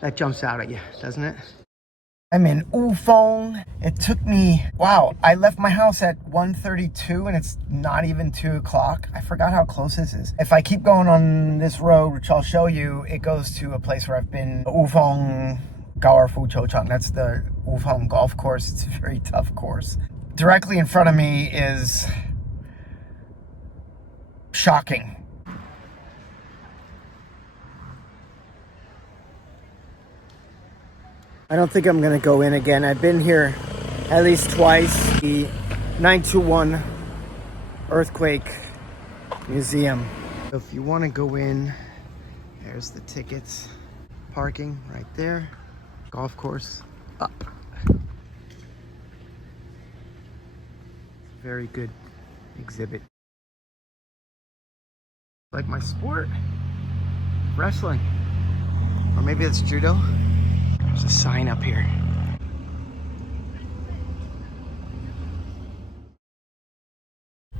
That jumps out at you, doesn't it? I'm in Wufeng. It took me, wow, I left my house at 1:32 and it's not even 2 o'clock. I forgot how close this is. If I keep going on this road, which I'll show you, it goes to a place where I've been, Wufeng Chang. That's the Wufeng golf course. It's a very tough course. Directly in front of me is shocking. I don't think I'm gonna go in again. I've been here at least twice. The 921 Earthquake Museum. So if you want to go in, there's the tickets. Parking right there. Golf course up. Very good exhibit. Like my sport, wrestling, or maybe it's judo. There's a sign up here.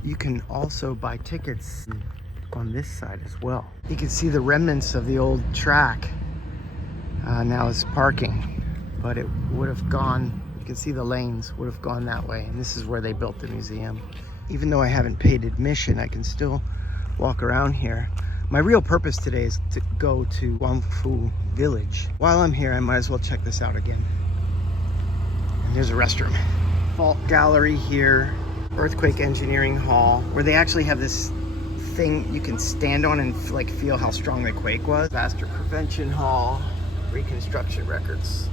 You can also buy tickets on this side as well. You can see the remnants of the old track. Now it's parking, but it would have gone, you can see the lanes would have gone that way, and this is where they built the museum. Even though I haven't paid admission, I can still walk around here. My real purpose today is to go to Guangfu Village. While I'm here, I might as well check this out again. And there's a restroom. Fault gallery here, earthquake engineering hall, where they actually have this thing you can stand on and like feel how strong the quake was. Disaster prevention hall, reconstruction records,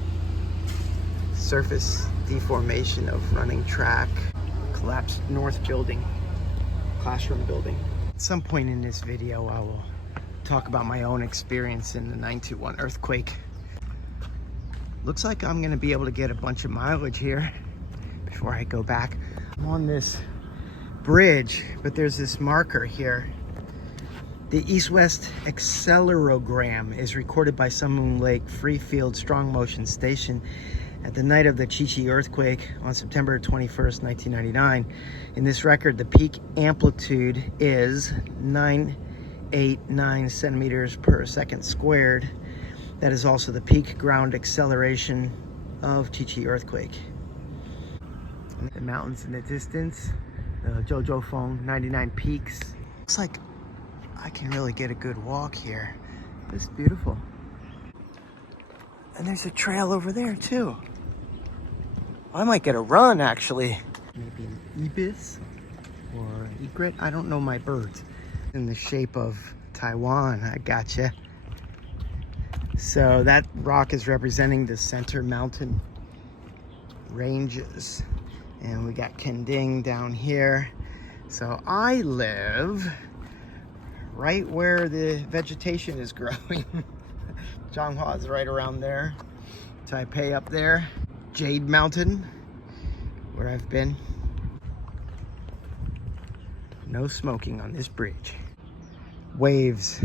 surface deformation of running track, collapsed north building, classroom building. At some point in this video, I will talk about my own experience in the 921 earthquake. Looks like I'm gonna be able to get a bunch of mileage here before I go back. I'm on this bridge, but there's this marker here. The east-west accelerogram is recorded by Sun Moon Lake Free Field Strong Motion Station at the night of the Chichi earthquake on September 21st, 1999. In this record, the peak amplitude is 989 centimeters per second squared. That is also the peak ground acceleration of Chichi earthquake. The mountains in the distance, the Zhouzhoufeng 99 peaks. Looks like I can really get a good walk here. This is beautiful. And there's a trail over there too. I might get a run, actually. Maybe an ibis or an egret. I don't know my birds. In the shape of Taiwan, I gotcha. So that rock is representing the center mountain ranges. And we got Kending down here. So I live right where the vegetation is growing. Changhua is right around there. Taipei up there. Jade Mountain, where I've been. No smoking on this bridge. Waves.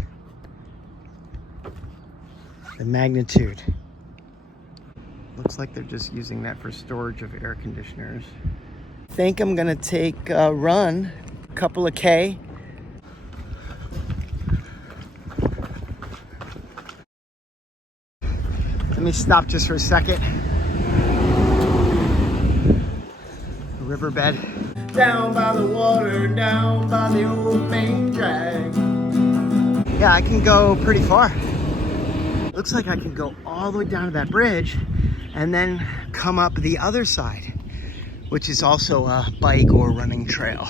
The magnitude. Looks like they're just using that for storage of air conditioners. I think I'm gonna take a run, a couple of K. Let me stop just for a second. Riverbed. Down by the water, down by the old main drag. Yeah, I can go pretty far. Looks like I can go all the way down to that bridge and then come up the other side, which is also a bike or running trail.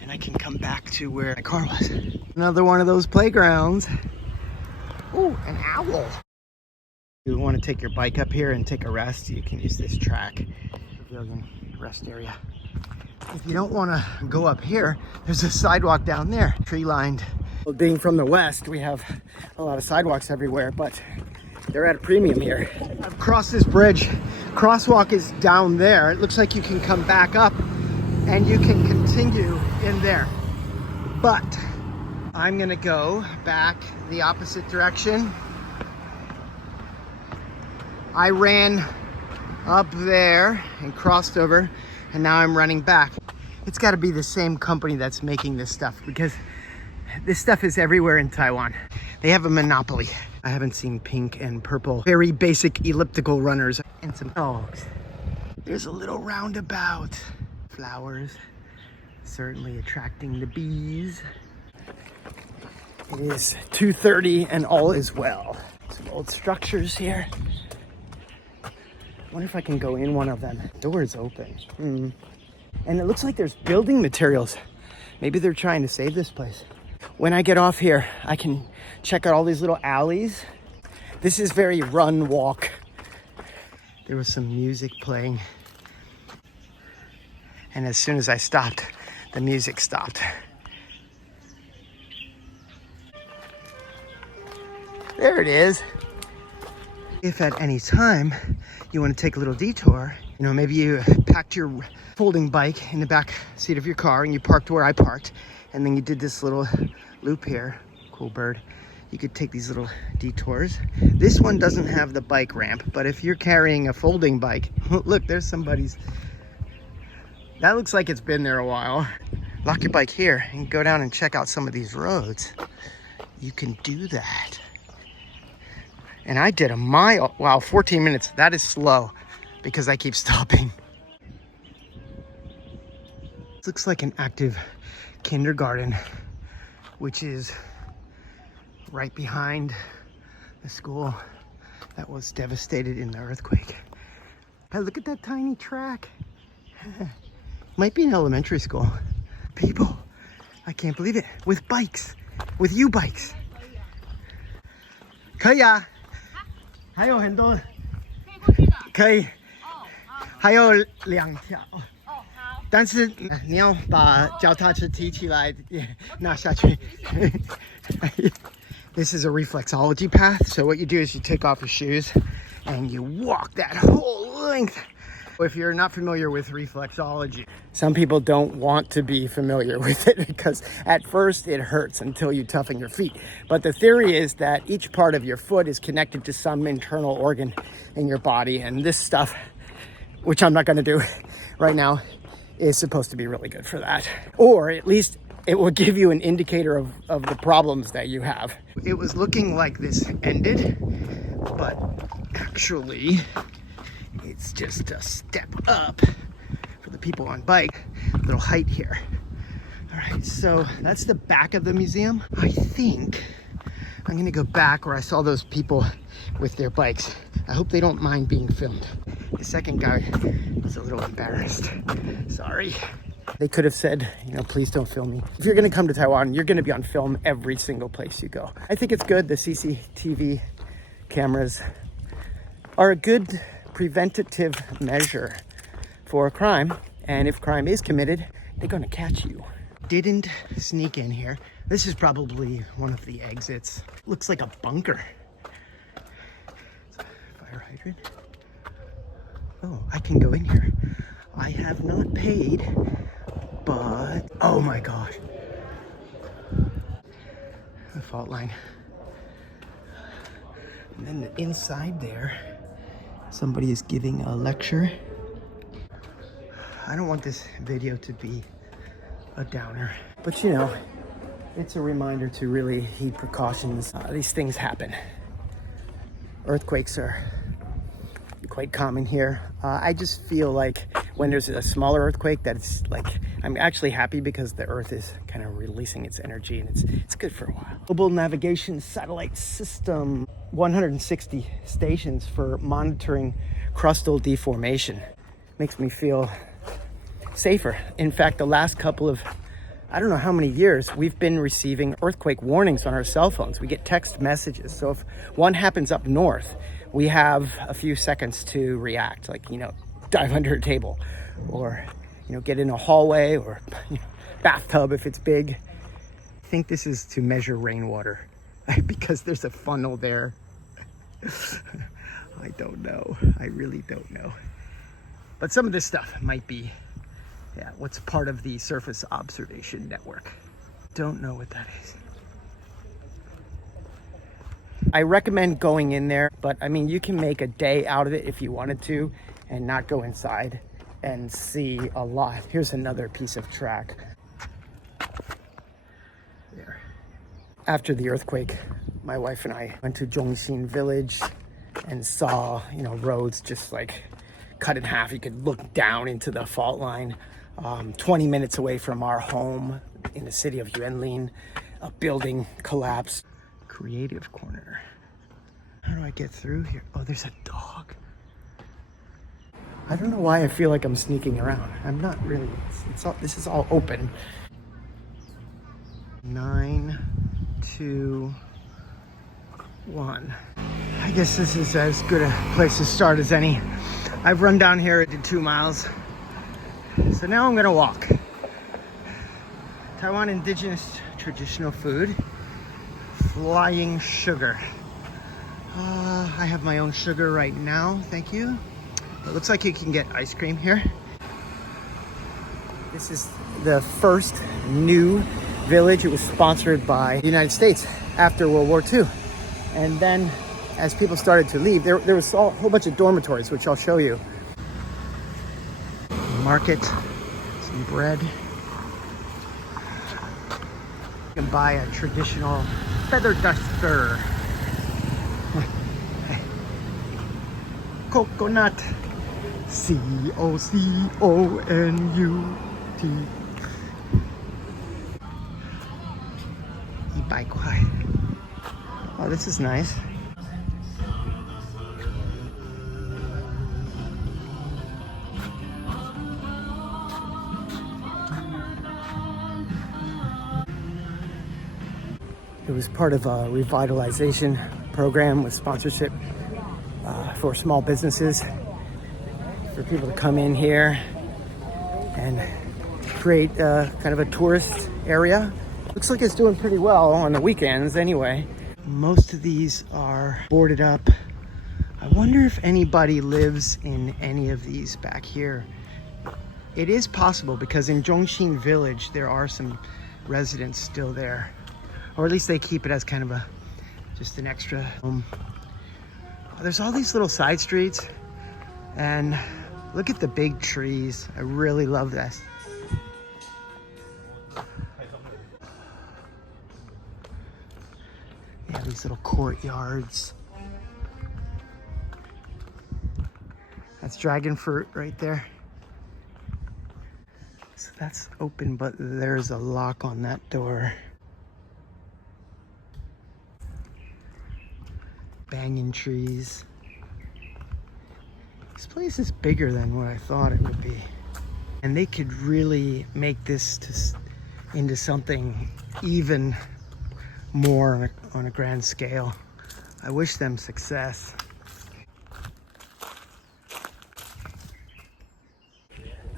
And I can come back to where my car was. Another one of those playgrounds. Ooh, an owl. If you want to take your bike up here and take a rest, you can use this track. Pavilion rest area. If you don't want to go up here, there's a sidewalk down there, tree lined. Well, being from the West, we have a lot of sidewalks everywhere, but they're at a premium here. I've crossed this bridge. Crosswalk is down there. It looks like you can come back up and you can continue in there. But I'm gonna go back the opposite direction. I ran up there and crossed over, and now I'm running back. It's got to be the same company that's making this stuff, because this stuff is everywhere in Taiwan. They have a monopoly. I haven't seen pink and purple. Very basic elliptical runners. And some dogs. There's a little roundabout. Flowers. Certainly attracting the bees. It is 2:30 and all is well. Some old structures here. I wonder if I can go in one of them. Door's open. And it looks like there's building materials. Maybe they're trying to save this place. When I get off here, I can check out all these little alleys. This is very run, walk. There was some music playing. And as soon as I stopped, the music stopped. There it is. If at any time you want to take a little detour, you know, maybe you packed your folding bike in the back seat of your car and you parked where I parked, and then you did this little loop here. Cool bird. You could take these little detours. This one doesn't have the bike ramp, but if you're carrying a folding bike, look, there's somebody's. That looks like it's been there a while. Lock your bike here and go down and check out some of these roads. You can do that. And I did a mile. Wow, 14 minutes. That is slow because I keep stopping. This looks like an active kindergarten, which is right behind the school that was devastated in the earthquake. Hey, look at that tiny track. Might be an elementary school. People, I can't believe it. With bikes, with U-bikes. 可以啊，还有很多，可以，还有2条。但是你要把脚踏车提起来，拿下去。This is a reflexology path. So what you do is you take off your shoes and you walk that whole length. If you're not familiar with reflexology, some people don't want to be familiar with it because at first it hurts until you toughen your feet. But the theory is that each part of your foot is connected to some internal organ in your body. And this stuff, which I'm not going to do right now, is supposed to be really good for that. Or at least it will give you an indicator of the problems that you have. It was looking like this ended, but actually it's just a step up for the people on bike. A little height here. All right, so that's the back of the museum. I think I'm gonna go back where I saw those people with their bikes. I hope they don't mind being filmed. The second guy was a little embarrassed. Sorry. They could have said, you know, please don't film me. If you're gonna come to Taiwan, you're gonna be on film every single place you go. I think it's good. The CCTV cameras are a good preventative measure for a crime. And if crime is committed, they're gonna catch you. Didn't sneak in here. This is probably one of the exits. Looks like a bunker. Fire hydrant. Oh, I can go in here. I have not paid, but oh my gosh. The fault line. And then inside there, somebody is giving a lecture. I don't want this video to be a downer, but you know, it's a reminder to really heed precautions. These things happen. Earthquakes are quite common here. I just feel like when there's a smaller earthquake, that it's like, I'm actually happy because the earth is kind of releasing its energy and it's good for a while. Global navigation satellite system, 160 stations for monitoring crustal deformation. Makes me feel safer. In fact, the last couple of, I don't know how many years, we've been receiving earthquake warnings on our cell phones. We get text messages. So if one happens up north, we have a few seconds to react, like, you know, dive under a table or, you know, get in a hallway or, you know, bathtub if it's big. I think this is to measure rainwater because there's a funnel there. I don't know. I really don't know. But some of this stuff might be, yeah, what's part of the surface observation network. Don't know what that is. I recommend going in there, but I mean, you can make a day out of it if you wanted to and not go inside and see a lot. Here's another piece of track. There. After the earthquake, My wife and I went to Guangfu Village and saw, you know, roads just like cut in half. You could look down into the fault line. 20 minutes away from our home in the city of Yuanlin, a building collapsed. Creative corner. How do I get through here? Oh, there's a dog. I don't know why I feel like I'm sneaking around. I'm not really. This is all open. 9, 2, 1. I guess this is as good a place to start as any. I've run down here, did 2 miles. So now I'm gonna walk. Taiwan indigenous traditional food, flying sugar. I have my own sugar right now, thank you. It looks like you can get ice cream here. This is the first new village. It was sponsored by the United States after World War II. And then as people started to leave, there was a whole bunch of dormitories, which I'll show you. Market, some bread. You can buy a traditional feather duster. Coconut. C-O-C-O-N-U-T. 100 块. Oh, this is nice. It was part of a revitalization program with sponsorship for small businesses, for people to come in here and create kind of a tourist area. Looks like it's doing pretty well on the weekends anyway. Most of these are boarded up. I wonder if anybody lives in any of these back here. It is possible because in Guangfu Village there are some residents still there, or at least they keep it as kind of just an extra home. There's all these little side streets, and look at the big trees. I really love this. Yeah, these little courtyards. That's dragon fruit right there. So that's open, but there's a lock on that door. Banyan trees. This place is bigger than what I thought it would be. And they could really make this into something even more on a grand scale. I wish them success.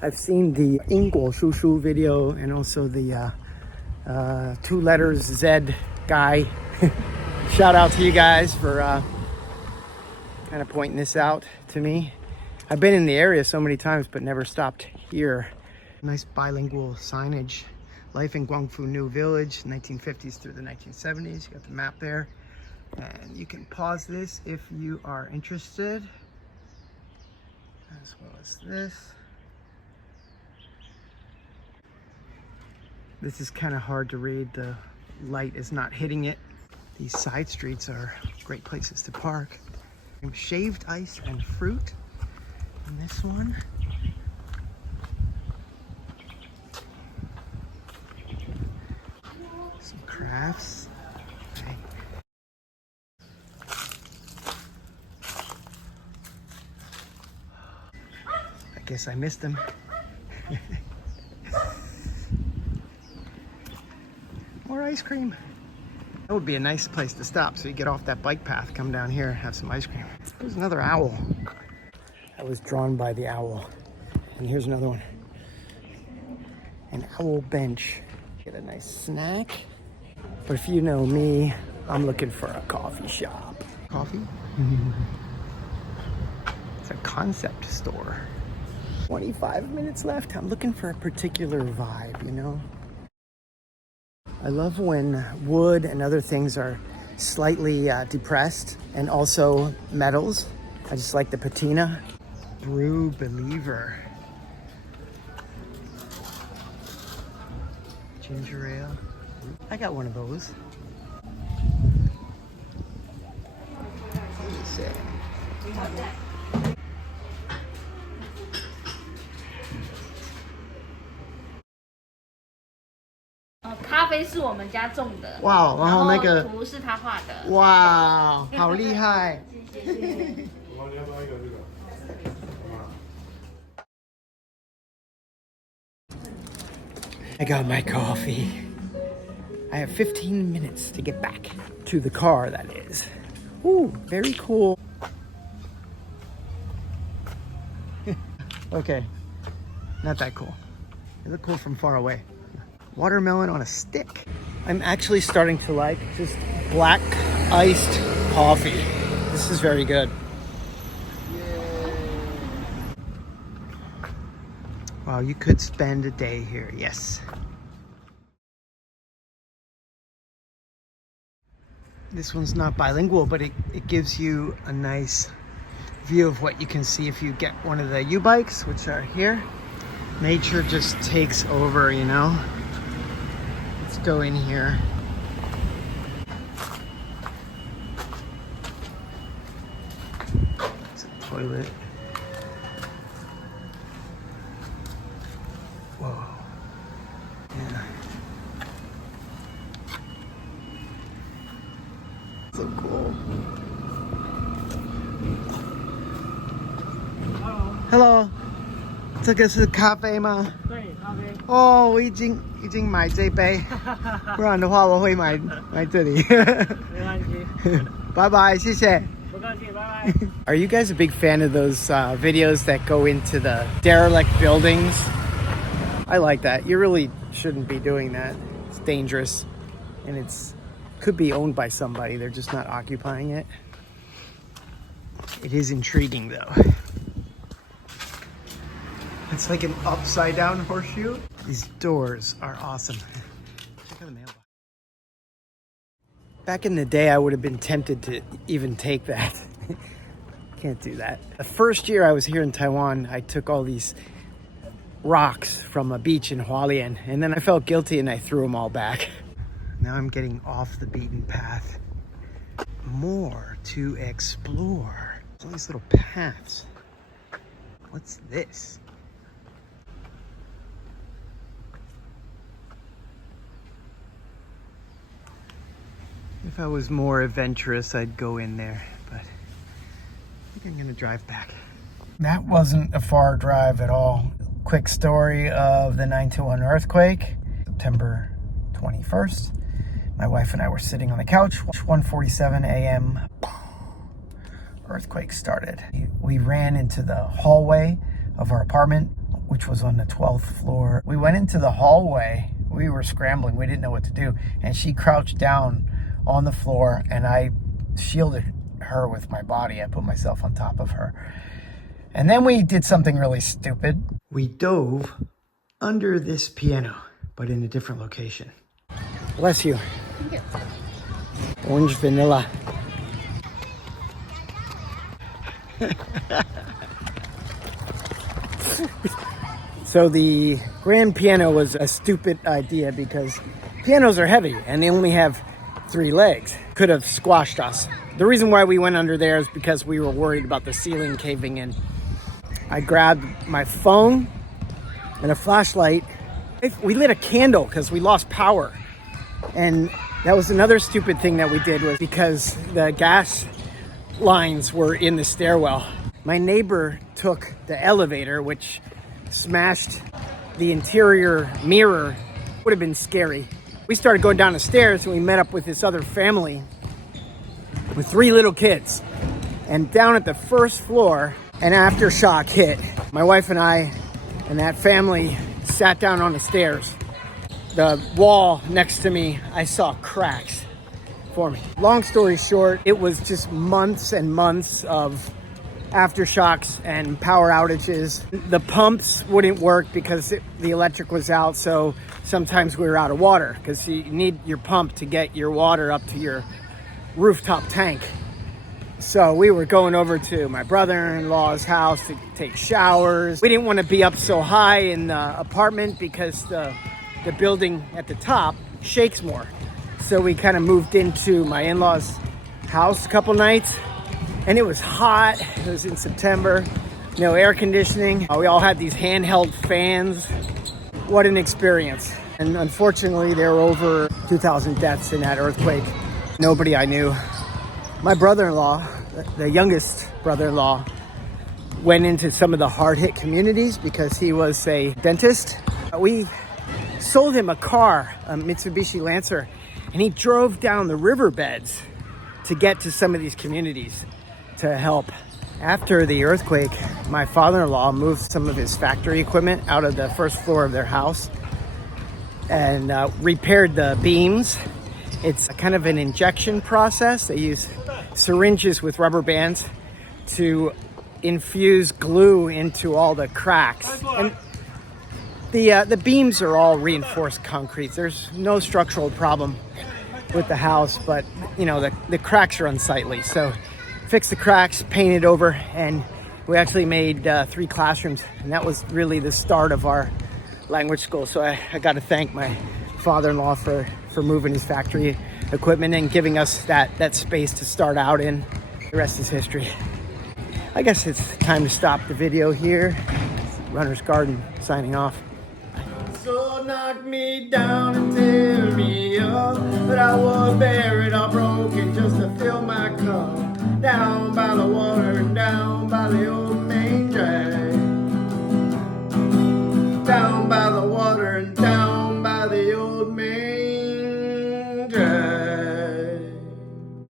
I've seen the 因果叔叔 video and also the 2 letters Z guy. Shout out to you guys for kind of pointing this out to me. I've been in the area so many times but never stopped here. Nice bilingual signage. Life in Guangfu New Village, 1950s through the 1970s. You got the map there. And you can pause this if you are interested. As well as this. This is kind of hard to read. The light is not hitting it. These side streets are great places to park. Shaved ice and fruit. And this one. Some crafts. Okay. I guess I missed them. More ice cream. That would be a nice place to stop. So you get off that bike path, come down here, have some ice cream. There's another owl. I was drawn by the owl. And here's another one. An owl bench. Get a nice snack. But if you know me, I'm looking for a coffee shop. Coffee? It's a concept store. 25 minutes left. I'm looking for a particular vibe, you know? I love when wood and other things are slightly depressed, and also metals. I just like the patina. Brew Believer. Ginger ale. I got one of those. 谢。咖啡是我们家种的。哇，然后那个图是他画的。哇，好厉害！谢谢。I got my coffee. I have 15 minutes to get back to the car, that is. Ooh, very cool. Okay, not that cool. They look cool from far away. Watermelon on a stick. I'm actually starting to like just black iced coffee. This is very good. Wow, you could spend a day here, yes. This one's not bilingual, but it gives you a nice view of what you can see if you get one of the U-bikes, which are here. Nature just takes over, you know? Let's go in here. It's a toilet. Whoa. Yeah. So cool. Hello. 这个是咖啡吗？对，咖啡。哦，我已经买这杯，不然的话我会买这里。没关系。拜拜，谢谢。不客气，拜拜。Are you guys a big fan of those videos that go into the derelict buildings? I like that. You really shouldn't be doing that. It's dangerous, and could be owned by somebody. They're just not occupying it. It is intriguing though. It's like an upside down horseshoe. These doors are awesome. Check out the mailbox. Back in the day, I would have been tempted to even take that. Can't do that. The first year I was here in Taiwan, I took all these rocks from a beach in Hualien, and then I felt guilty and I threw them all back. Now I'm getting off the beaten path. More to explore. All these little paths. What's this? If I was more adventurous, I'd go in there, but I think I'm gonna drive back. That wasn't a far drive at all. Quick story of the 9/21 earthquake, September 21st. My wife and I were sitting on the couch, 1:47 a.m. Earthquake started. We ran into the hallway of our apartment, which was on the 12th floor. We went into the hallway. We were scrambling. We didn't know what to do. And she crouched down on the floor, and I shielded her with my body. I put myself on top of her. And then we did something really stupid. We dove under this piano, but in a different location. Bless you. Thank you. Orange vanilla. So the grand piano was a stupid idea because pianos are heavy and they only have 3 legs. Could have squashed us. The reason why we went under there is because we were worried about the ceiling caving in. I grabbed my phone and a flashlight. We lit a candle because we lost power. And that was another stupid thing that we did, was because the gas lines were in the stairwell. My neighbor took the elevator, which smashed the interior mirror. Would have been scary. We started going down the stairs and we met up with this other family with 3 little kids. And down at the first floor, an aftershock hit. My wife and I and that family sat down on the stairs. The wall next to me, I saw cracks for me. Long story short, it was just months and months of aftershocks and power outages. The pumps wouldn't work because the electric was out, so sometimes we were out of water because you need your pump to get your water up to your rooftop tank. So we were going over to my brother-in-law's house to take showers. We didn't want to be up so high in the apartment because the building at the top shakes more. So we kind of moved into my in-laws' house a couple nights. And it was hot. It was in September. No air conditioning. We all had these handheld fans. What an experience. And unfortunately, there were over 2,000 deaths in that earthquake. Nobody I knew. My brother-in-law, the youngest brother-in-law, went into some of the hard-hit communities because he was a dentist. We sold him a car, a Mitsubishi Lancer, and he drove down the riverbeds to get to some of these communities to help. After the earthquake, my father-in-law moved some of his factory equipment out of the first floor of their house and repaired the beams. It's kind of an injection process. They use syringes with rubber bands to infuse glue into all the cracks. And the beams are all reinforced concrete. There's no structural problem with the house, but you know, the cracks are unsightly. So fix the cracks, paint it over, and we actually made 3 classrooms, and that was really the start of our language school. So I got to thank my father-in-law for moving his factory equipment and giving us that space to start out in. The rest is history. I guess it's time to stop the video here. Runner's Garden signing off. So knock me down and tear me up, but I was buried all broken just to fill my cup. Down by the water and down by the ocean.